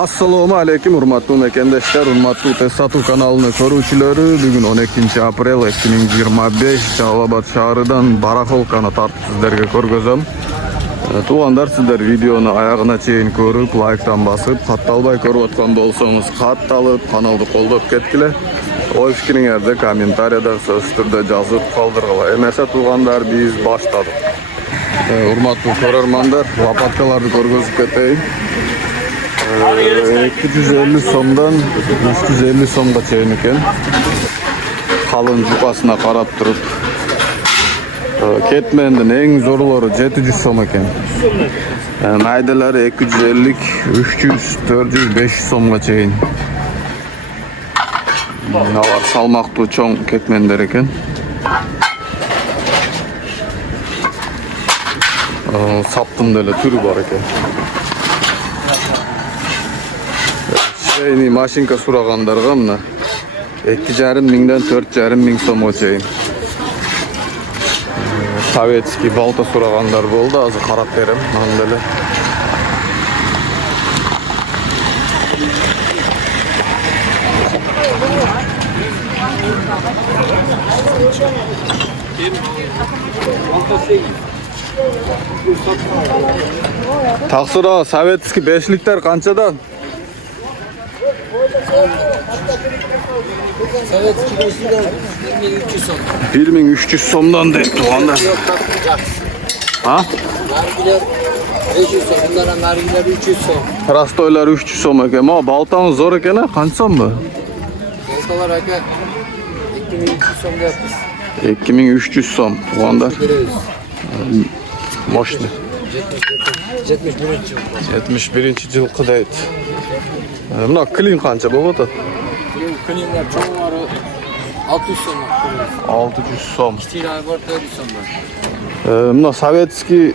Assalomu alaykum hurmatli mekendeşler, hurmatli tez satuv kanalını ko'ruvchilari. Bugun 12 aprel 2025 Жалал-Абад shahridan baraxolkani tartib sizlarga ko'rgazam. Tuğanlar, sizler videonu ayağına çeyin ko'rib, like'tan basıp, kattalbay ko'rayotgan bolsangiz kattalib, kanalni qo'llab ketkiler. Oy fikringizde kommentariyada söz turda yozib qoldirg'ila. Emasa tuğanlar, biz başladık. Hurmatli ko'rarmanlar, lapatkalarni ko'rgazib ketayim. 250 so'mdan 350 so'mga çeyin ekan. Qalin jupasına qarab turib. Ketmendin eng zo'rlari 700 so'm ekan. Maydalari 250, 300, 400, 500 so'mga çeyin. Bunalar salmoqli cho'ng ketmenler ekan. Saptımda ele türü var ekan. Şeyini maşinka suraganlarga mına 2,5 mingdan 4,5 ming so'mga çeyin. Sovetskiy balta suraganlar bo'ldi, hozir qarab berim. Mandala. Taqsir ağa, Sovetskiy 5'likler qanchadan? Sovetskiy 5'likler 1300 so'm. 1300 so'mdan deyip tuğanlar. Ha? Nargiler 500 so'm, bunlardan nargiler 300 so'm. Rastoylar 300 so'm ekan. Ma baltanız zor ekan, qancha so'm bu? Baltalar aka 2300 so'm deyapmiz. 2300 so'm. Tuğanlar. Moshni. 71-yilqi deydi. Buna klin qancha bo'ladi? Klinler çoğunları 600 so'm. 600 so'm. Kichik var 400 so'm. Buna Sovetskiy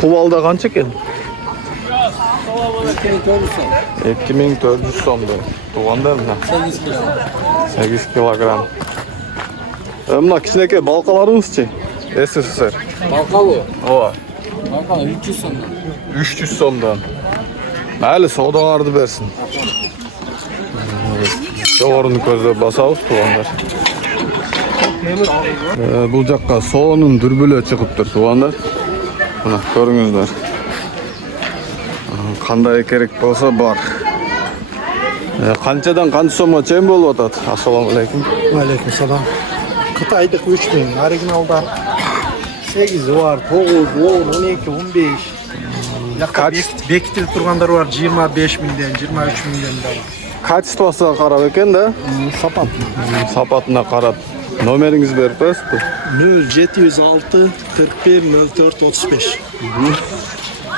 Quvalda qancha ekan? 2400 so'm. 2400 so'm deydi. Tuğanda mı? 8 kilo. 8 kilogram. Buna kichkinaka balqalarimiz-chi? SSSR. Balqa bu. Ova. Balqa 300 so'mdan. 300 so'mdan. Mayli, savdolarni bersin. Doğrunu ko'zlab basamiz tuğanlar. Bu jakka soğunun dürbülü chiqibdir tuğanlar. Mana ko'ringizlar. Qanday kerak bo'lsa bor. Qanchadan qancha so'mga cheyin bo'lib o'tadi? Assalomu alaykum. Aleyküm selam. Kıtaydık 3000, originalda 8 var, 9, 10, 12, 15. Kaç? Bekitilip durganlar var 25 minden, 23 minden de var. Kачествосuna qarab ekan da, Sapat. sapatına qarab. Nomeringizni berib qo'yasiz-ku. 0706 41 04 35.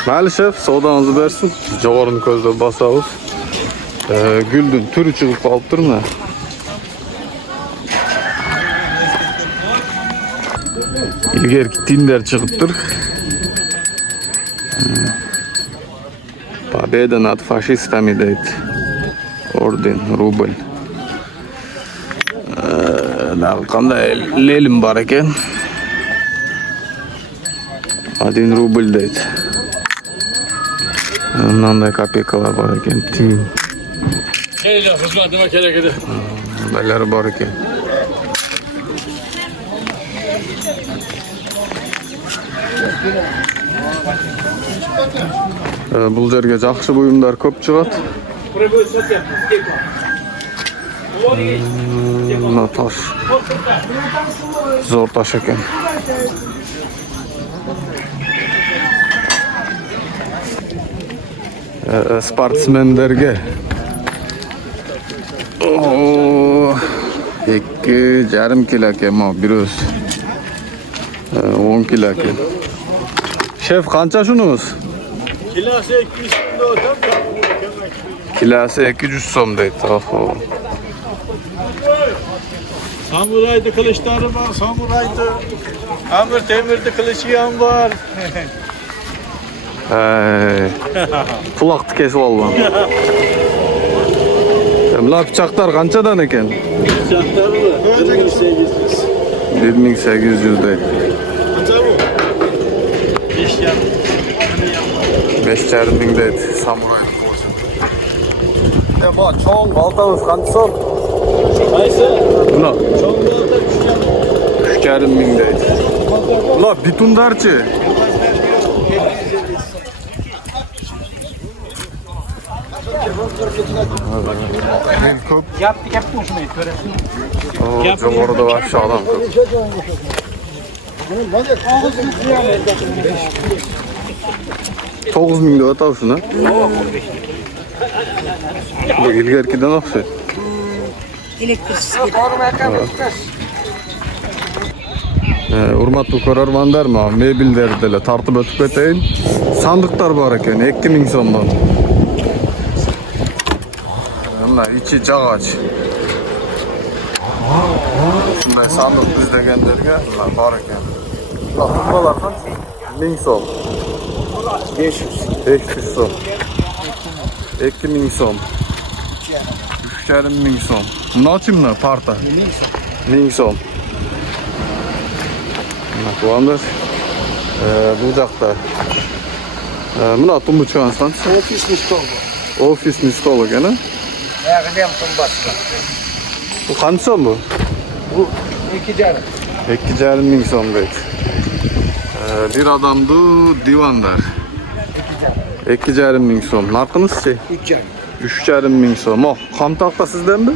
Mayli şef, savdonuzni bersin. Jo'g'rini ko'zlab basamiz. Gulning turi chiqib qolibdirmi? İlgerki tinler chiqibdir. Победа над фашистами deydi. Orden, rubl. Qanday lelim var ekan. 1 rubl deydi. Bunday kopekalar var ekan. Tiyin. Gel hızla nima kerak edi? Bundaylari bor ekan. Bu yerga yaxshi buyumlar ko'p chiqadi. Buna taş. Zor taş ekan. Sportsmenlerge 2,5 kilo ekan, biraz 10 kilo ekan. Şef, qancha shunimiz? Kilosu 200 kilo tam. Kilosi 200 so'm deydi. Oho. Samurayda kılıçları var, samurayda. Amir temirde kılıcı yan var. Quloqni kesib oldim. Bular pichoqlar qanchadan ekan? Pichoqlar mı? 1800. 1800 deydi. Qancha bu? 5,5. 5,5 ming deydi samuray qo'zi. Endi bu cho'ng baltamiz qancha so'm? Qaysi? Buna Cho'ng bolta 3,5 ming deydi. Bular bitundarchi. Ko'p. Gap qo'shmaydi, ko'rasizmi? Jo'g'orida vahshiy odam ko'p. 9 ming deb atavsizmi? Bu ilgarigidan o'xshaydi. Hurmatli ko'rarmanlar, mebellarni tartib o'tib ketayin. Sandiqlar bor ekan 2000 so'mdan. Mana ichi jag'ach. Shunday sandiq izlaganlarga bor ekan. Tumbalar qancha? 1000 so'm. 500 so'm. 2000 so'm. 3,5 ming so'm. Bunachimni parta? 1000 so'm. Ko'ramiz. Bu yoqda. Buna tumbuchkamiz qancha? Ofisni stol bor. Ofisni stol ekan. Yog'ida ham tumbasi. Bu qancha so'm bu? Bu 2,5. 2,5 ming so'm deydi. Bir adamdı divanlar. 2,5 ming so'm. Narxinizchi? 3,5 ming so'm. O, xam taqta sizdanmi?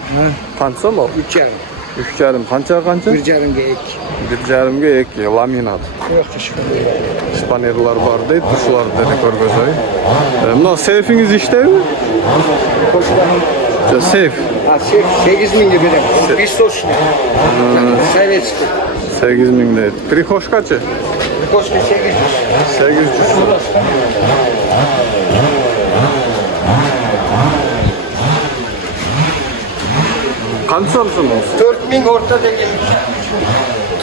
Qancha so'm o? 3,5. 3,5. Qancha? 1,5 ga 2 laminat. Yo'q, teşekkür. Spanerlar var deydi, tuşlar dedi ko'rgazay. Buna seyfingiz ishtaymi? Seyf. Ha, 8 mingga beraman. 5 so'shni. Sovetskiy. 8 ming deydi. Prixoshkachi? Koşka 800. 800 so'm. Qancha so'msiz? 4000 orta degan.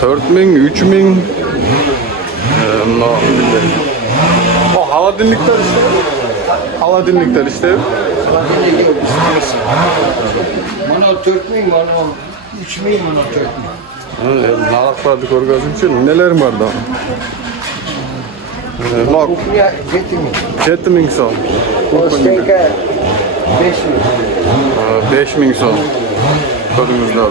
4 ming, 3 ming. O haladinlikler işte. Haladinlikler işte. Mana 4000, mana 3000, mana 4000. Naraklardı ko'rgazim için nelerim var da? Nok. Kuchnya 7000. 7 ming so'm. Kostenka 5000. 5 ming so'm. Ko'ringizlar.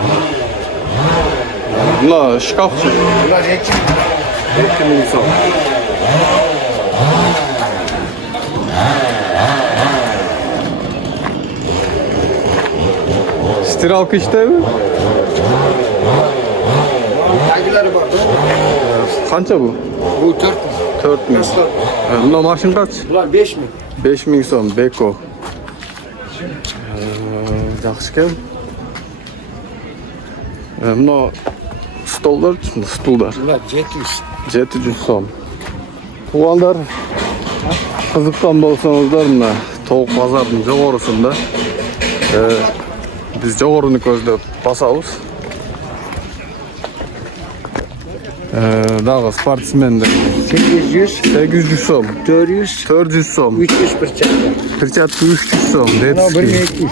Bunlar şkafçı. Ular 2 ming so'm. Stiralka işte mi? Tagilari bor. Qancha bu? Bu 4000. 4 ming. Bunlar maşin kaç? Ular 5000. 5 ming so'm Beko. Yaxshi ekan. Buna stollar, stullar. Ular 700. 700 so'm. Tuğanlar qiziqqan bo'lsangizlar, mana tovuq bozorining jo'g'orisida biz jo'g'orini ko'zlab bosamiz. Dag'i sportsmenlar 800 so'm, 400 so'm, 300 perçakta. Perchatga 300 so'm, Mana detski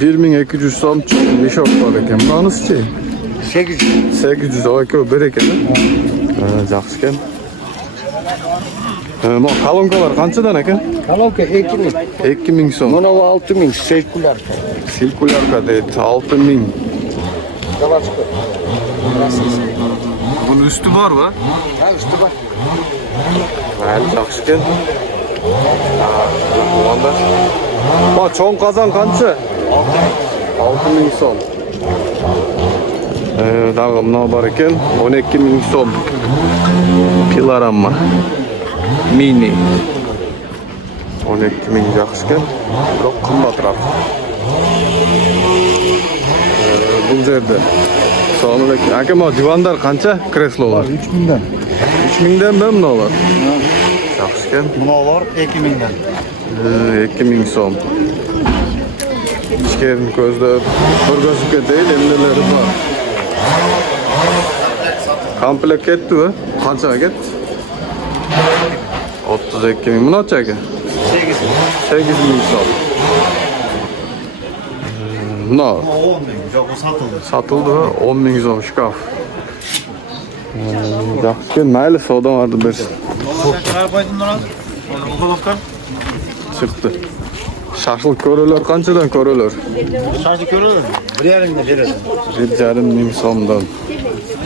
1200 so'm meshok bor ekan. Bunisi-chi? 800. 800 aka bir ekan. Yaxshi ekan. Bu kolonkalar qanchadan ekan? Kolonka 2000. 2000 so'm. Mana 6000 sirkular. Sirkulyarka deydi 6000. Zavodskor. Bunun üstü var mı? Ha, üstü var. Mayli, yaxshi ekan. Tuğanlar. Bu cho'ng qozon qancha? 6000 so'm. Dag'i buna bor ekan 12000 so'm. Pilarama. Mini. 12000 yaxshi ekan. Biroq qimmatroq. Bu yerda. Assalomu alaykum. Aka, bu divanlar qancha? Kreslolar. 3000'den. 3000 dan mi bular? Yaxshi ekan. Bunalar 2000'den. 2000 so'm. İçkerini ko'zlab ko'rgazib ketaylik, emneleri bor. Komplekt ketdi mi? Qanchaga ketdi? 32 ming. Bunachi aka? 8 ming so'm. Buna 10 bin. Yok, o satıldı. satıldı mı? 10 ming so'm şkaf. Yaxshi ekan, mayli, savdo vardı bersin. Çıkar koydun Nurhan. Uголовка. Çıktı. Şaşlık köröler kançadan köröler? Şarjı görür mü? Bir yerinde verelim. 1,5 ming so'mdan.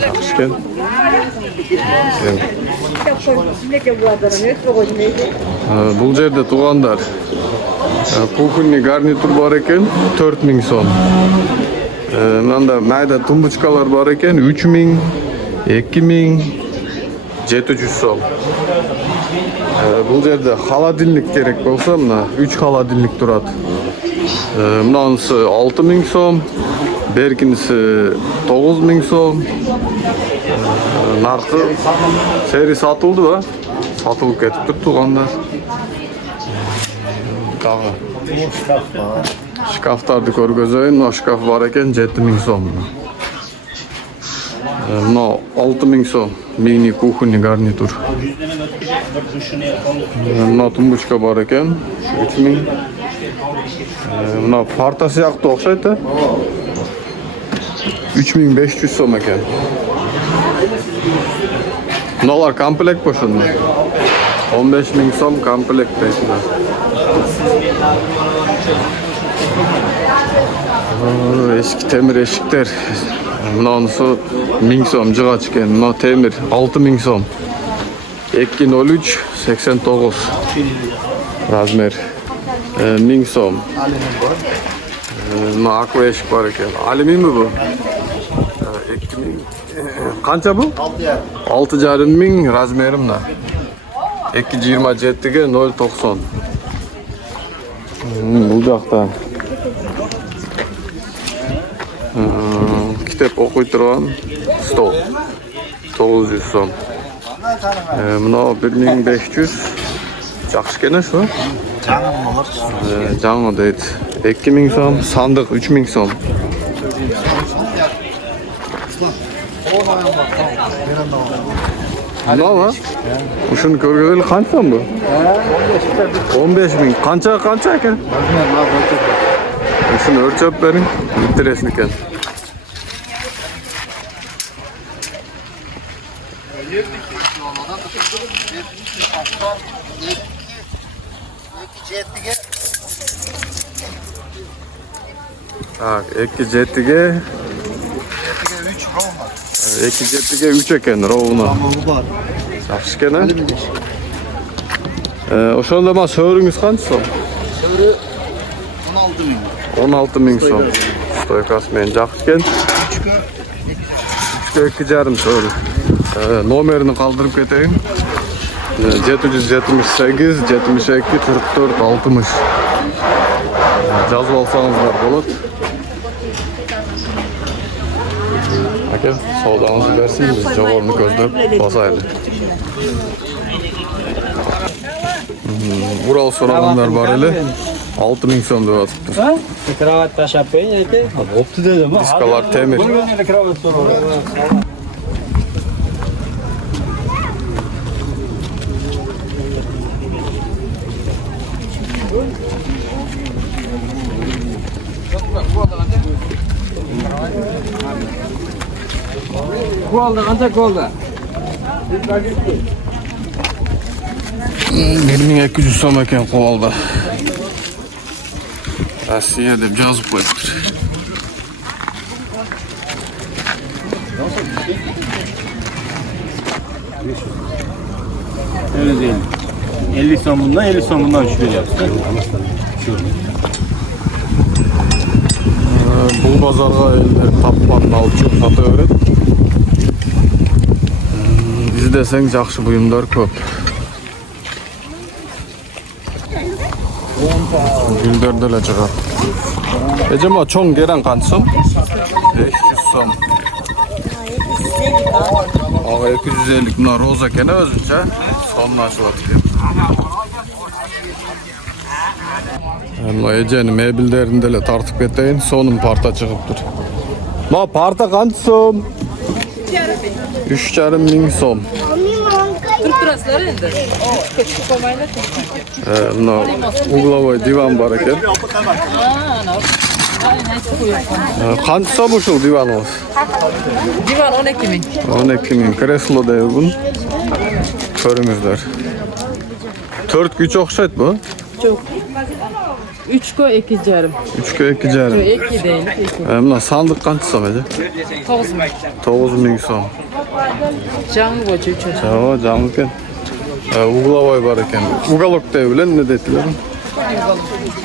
Yaxshi. Bu yerda tug'anlar. Kukunni garnitur bor ekan 4 ming so'm. Manda mayda tumbuchkalar bor ekan 3 ming, 2 ming, 700 so'm. Bu yerda холодильник kerak bo'lsa, mana 3 холодильник turadi. Bunisi 6 ming so'm, berkinisi 9 ming so'm. Narxi seri satıldı va? Satılıp ketibdi tug'anlar. Tag'i shkaflarni ko'rgazayın. O shkaf bor ekan 7 ming so'm. Buna 6 ming so'm. Mini kuchniy garnitur. Buna tumbuchka bor ekan 3 ming. Buna parta siyaqti o'xshaydi. 3500 so'm ekan. Bunalar komplekt qo'shildi. 15 ming so'm komplekt deydilar. Eski temir eshiklar. Bunisi 1000 so'm jig'ach ekan. Buna temir 6 ming so'm. 203 89 razmer. 1000 so'm. Buna akva eshik bor ekan. Alyuminmi bu? 2000. Qancha bu? 6,5 ming razmerimda. 227 ga 0,90. Bu yoqdan. Kitob o'qiy turgan stol. 900 so'm. Buna 1500. Yaxshi shu. Жаңы deydi. 2000 so'm, sandiq 3000 so'm. Nima? Shuni ko'rgazil qancha bu? 15 ming. Qancha ekan? Shuni o'lchab bering. Interesni ekan. Tak, 2,7'ge 2,7'ge 3 ekan rovna. Yaxshi ekan. O'shanda men so'ringiz qancha so'm? So'ri 16 ming. 16 ming so'm. Stoykasi men yaxshi ekan. 2,5 so'ri. Nomerini qoldirib ketayin. 778 72 44 60. Жазып алсаңыздар болады. Aka, savdoңызды bersin, biz javobni ko'zlab bosaylik. Ural so'raganlar bor edi. 6 ming so'm deb yotibdi. Kravat tashab qo'ying aka. Bo'pti dedim. Diskalar temir. Bo'lmaganda kravat so'rayman. Qoldi, qancha qoldi? 1200 so'm ekan qo'lda. Rossiya deb yozib qo'yibdi. Öyle değil. 50 son bundan, 50 son bundan düşüyor yapsın. Bu pazarga eller tapmanını alıp çıkıp sataveradi. İzleseng yaxshi buyumlar ko'p. Gullardalar chiqadi. Ejama cho'ng geran qancha so'm? 500 so'm. Ağa 250 buna roza ekan o'zincha sonlashyapti. Ejeni mebellerini tartib ketayin, sonun parta chiqibdir. Ma parta qancha so'm? 3,5 ming so'm. Turib turasizlar endi. Ketib qolmanglar. Buna uglovoy divan bor ekan. Qancha so'm shu divanimiz? Divan 12 ming. 12 ming. Kreslo deyilgun. Ko'ringizlar. 4 kuch o'xshaydi bu. Yo'q. 3 koy 2,5. 3 köy 2 jarım. 2 değil. 2. Mına sandık qancha so'm edi? 9 ming. 9000 so'm. Canlı koy 3. Javo, jamı ekan. Uglovoy bar ekan. Uголок deb bilen ne dediler?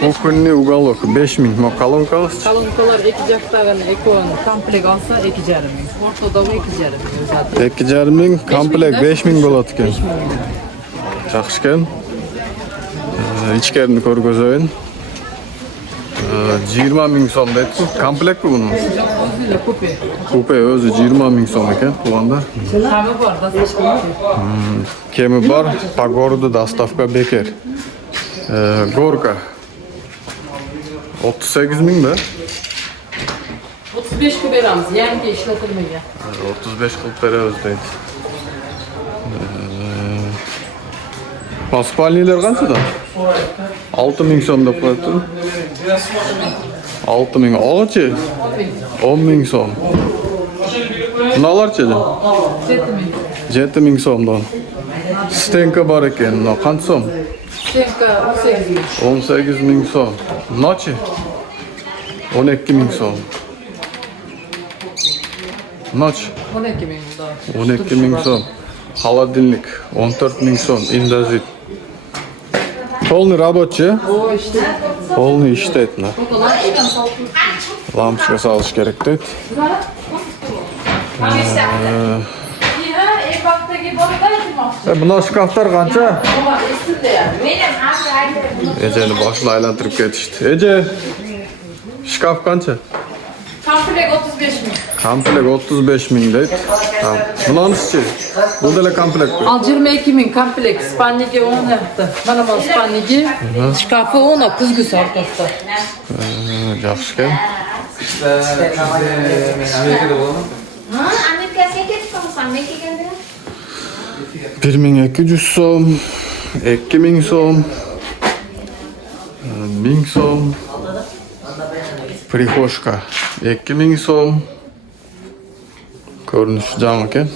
Bu kunni uголок 5000 mo kolonkalar. Kalınkalar 2 jaktagini ekon komplek alsa 2,5 ming. Ortada bu 2,5 ming zaten. 2 jarım ming, komplek 5000 bolat ekan. 5 ming. Yaxshi ekan. İçkerini ko'rgazayın. 20 ming so'm deydi. Komplekt mi bunun? Özüyle kupi. Kupe o'zi 20 ming so'm ekan. Tuğanlar. Kami var da seçkin. Kemi bar, по городу доставка bekar. Gorka. 38 ming mi? 35 kup beramiz. Yangi ishlatilmagan. 35 qilib beramiz deydi. Spalniler qanchadan? 6 ming so'm deb qo'yibdi. 6 ming. Og'ichi? 10 ming so'm. Bunalarchi? 7 ming. 7 ming so'mdan. Stenka bar ekan. Qancha so'm? Senka 18 ming. 18 ming so'm. Nochi? 12 ming so'm. Noch? 12 ming da. 12 ming so'm. Холодильник 14 ming so'm. Indazit. Полный рабочий? O işte. Полный ishtaydi. Fotolar çıkan saltı. Lampochka solish kerak deydi. Buna shkaflar qancha? Ejeni boshini aylantirib ketishdi. Eje, shkaf qancha? Komplek 35 ming. Komplek 35 ming deydi. Bunisi-chi? Bu da komplekt. Al 22 ming komplek. Spannigi 10 yaptı. Bana bu spannigi. Şkafı 10 kuzgusu ortasında. Yaxshi ekan. Amerikasiga ketib qolsan, men kelganda 1200 so'm, 2000 so'm, 1000 so'm. Prixoshka 2000 so'm. Ko'rinishi jam ekan.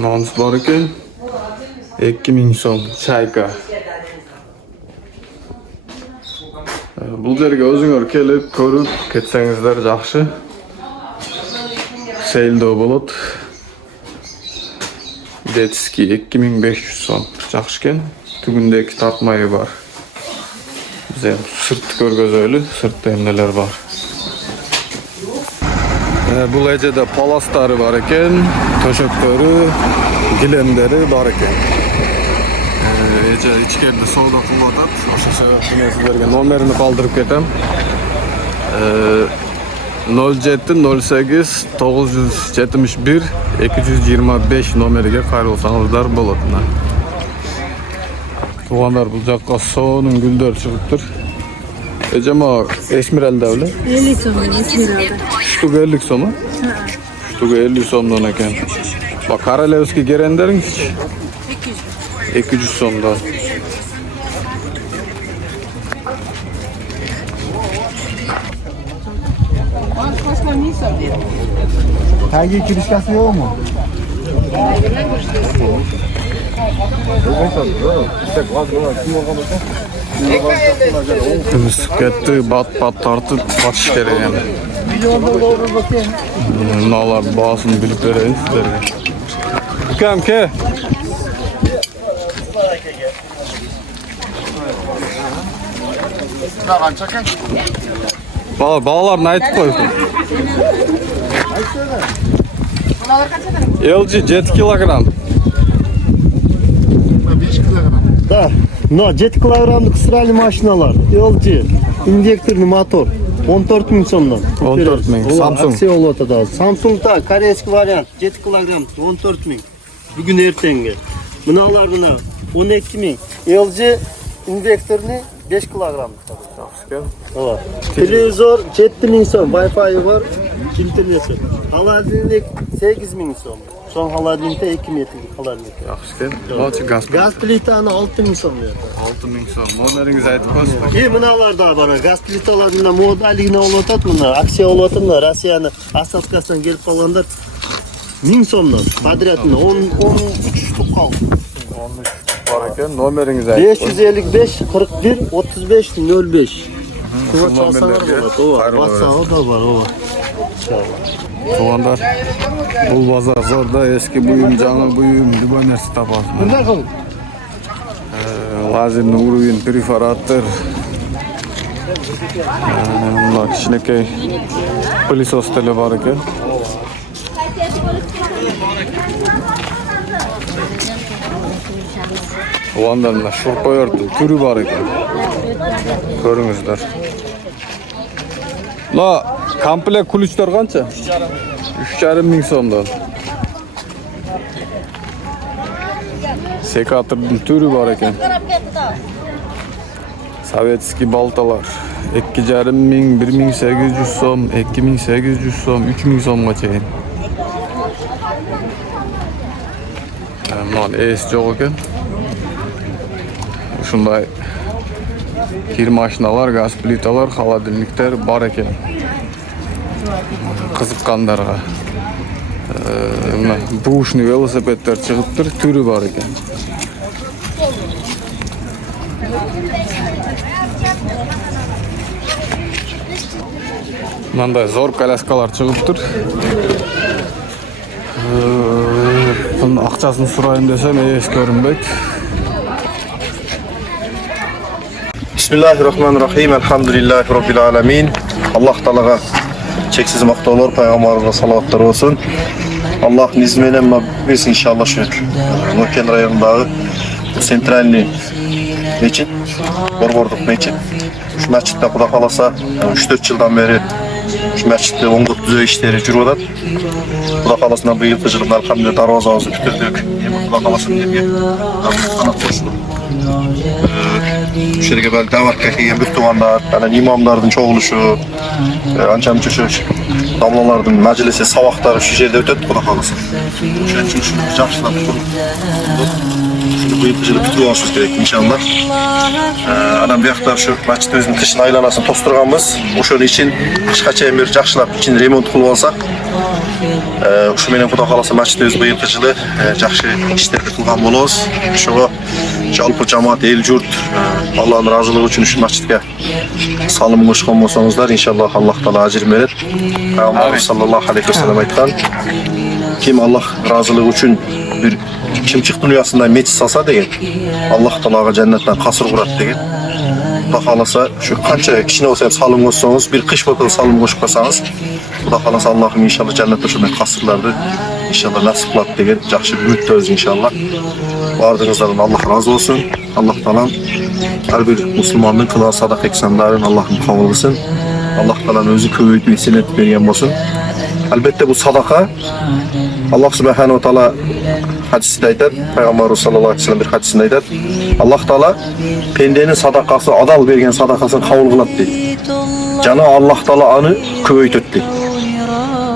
Non bor ekan. 2000 so'm. Chayka. Bu yerga o'zinglar kelib, ko'rib ketsangizlar yaxshi. Seylda bo'ladi. Detski 2500 so'm. Yaxshi ekan. Tugundagi tartmayi bor. Biz ham sirtni ko'rgazaylik. Sirtda ham nelar bor. Bu lejada palastari bor ekan, to'shaklari, gilamlari bor ekan. İçeride savdo qilyapti. O'sha sababdan men sizlarga nomerini qoldirib ketam. 07 08 971 225 nomeriga qarilsangizlar bo'ladi. Tuğanlar bu yoqqa so'ning gullar chiqibdir. Ejama Esmeralda ular 50 so'm Esmeralda. shtuga 50 so'm. Shtuga 50 so'mdan ekan. Bak Korolevskiy gerenderingiz 200 so'mdan. Tagi kirishkasi yo'qmi? Ketdi, bat tartib qochish kerak endi. Bunalar bahosini bilib beraylik sizlarga. Ukam ke. Balalarni aytib qo'ysin. LG 7 kilogram. 5 kilogram. Da, no 7 kilogramlık sıraylı maşinalar, LG, injektorlu motor, 14 ming so'mdan. 14 ming. Samsung. Aksiya olotadi. Samsung'da koreyski variant 7 kilogram, 14 ming. Bugün ertengi. Bunalar buna 12 ming. LG injektorlu 5 kilogram. Evet. Televizor 7 ming so'm, Wi-Fi var, interneti. Haladinlik 8 ming so'm. Son haladinlikte 2 metrelik haladinlik. Yaxshi ekan. Ochi gaz. Gaz plitani 6 ming so'm berdi. 6 ming so'm. Moderingiz aytib qo'ysiz. Bunalar da bana gaz plitalarında modaligini olotadi bunlar. Aksiya olotadilar. Rossiyani Astavkasidan kelib qolganlar 1000 so'mdan. Kvadratini 13 shtuk qoldi. 13 bor ekan. eken. Nomeriniz aytın. 555 41 35 05. Şuna çalsalar nomerlerge болады. Ova. hayırlı WhatsApp'ı da var ova. Tuğanlar, bu bazar zorda eski buyum, жаңы buyum, любой нәрсе табасың. Лазерный уровень, перфоратор. Мына кичинекей пылесос теле бар экен. Уланда мына шурпоёрдун түрү бар экен. Көрүңүздөр. Мына комплект ключтор канча? 3,5 миң сомдон. Секатордун түрү бар экен. Советский балталар 2,5 миң, 1,800 сом, 2,800 сом, 3,000 сомго чейин. Мына эс жок экен. Ушундай кир машиналар, газ плиталар, холодильниктер бар экен. Кызыккандарга. Мына бушный велосипеддер чыгыптыр, түрү бар экен. Мындай зор коляскалар чыгыптыр. Bunun акчасын сурайын десем, эс көрүнбөйт. Bismillahirrahmanirrahim. Elhamdülillahi Rabbil alemin. Allah Teala'ga çeksiz maqtovlar, Peygamberimize salavattlar olsun. Allah nizmenen versin inşallah şu Noken rayonundağı sentralni meçit, Borgorduk meçit. Şu meçitte Kuda kalasa 3-4 yıldan beri şu meçitte onluk düzey işleri жүрүп атат. Kuda kalasından bu yılkı жылында elhamdülillah darvazamızı bitirdik. Kuda kalasının yerine kanat koştuk. Şu yerге belki davatga kelgen bir tuğanlar, imamlardın çoğuluşu, anca-muncha şu damlalardın meclisi, sabaqtары şu yerde ötөт Kuda kalasa. Şöyle için şunu жақшылап turup, şunu bu yılkı жылы bitirip alışımız gerek inşallah. Anam bir yakta şu mescid özünün kışın aylanasını tosturganmiz. Oşun için kışka çeyin bir жақшылап için remont kılıp alsak. Şu menen Kuda kalasa mescid özü bu yılkı жылы жақшы işlerdi kılgan bolobuz. Şoğa жалпы жамаат эл журт Алланын ыраазылыгы үчүн ушул масжидке салым кошкон болсоңуздар, иншаллах Аллах Таала ажыр берет. Пайгамбарыбыз саллаллаху алейхи вассалам айткан, ким Аллах ыраазылыгы үчүн бир кимчик дүйнөсүндө мечит салса деген, Аллах Таалага жаннаттан касыр курат деген. Куда кааласа ушу канча кичине болсо ham салым кошсоңуз, бир кыш ботол салым кошуп калсаңыз, Куда кааласа Аллахым иншаллах жаннатта ушундай касырларды inşallah nasip kılat деген жақсы үміттөбүз inşallah. Бардыгыңыздардан Аллах разы болсын. Аллах Таалам ар бир мусулмандын кылган садак эксандарын Аллахым кабыл кылсын. Аллах Таалам өзү көбөйтүп эселетип берген болсун. Албетте bu sadaka Allah Subhanahu wa Taala hadisinde aytат, Peygamberimiz sallallahu aleyhi ve sellem bir hadisinde aytат. Allah Taala pendenin sadakası adal bergen sadakasını kabul kılat deydi. Jana Allah Taala anı көбөйтөт deydi.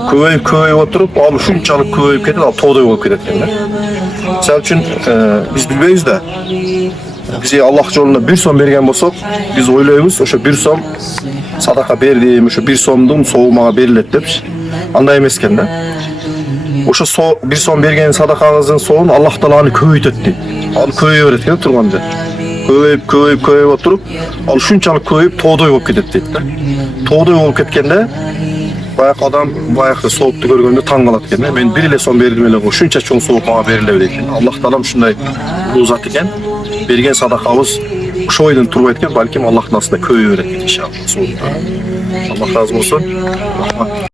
Көбөйүп отуруп, ал ушунчалык көбөйүп кетет, ал тоодой болуп кетет экен да. Мисалы үчүн биз билбейбиз да. Бизге Аллах жолунда 1 сом берген болсок, биз ойлойбуз, ошо 1 сом садака бердим, ошо 1 сомдун соогу мага берилет депчи. Андай эмес экен да. Ошо 1 сом берген садакаңыздын соогун Аллах Таала аны көбөйтөт дейт. Ал көбөйө берет экен турганда. Көбөйүп отуруп, ал ушунчалык көбөйүп тоодой болуп кетет дейт да. Тоодой болуп кеткенде Bayaq adam bayaqda soğuktu görgöndө taң калат экен. Мен 1 эле сом бердим эле, ушунча чоң соğuk мага берилебейт экен. Аллах Таалам ушундай узат экен. Берген садакабыз ошо бойдон турбайт экен, балким Аллахтын астында көбөйө берет иншалла. Аллах разы болсун.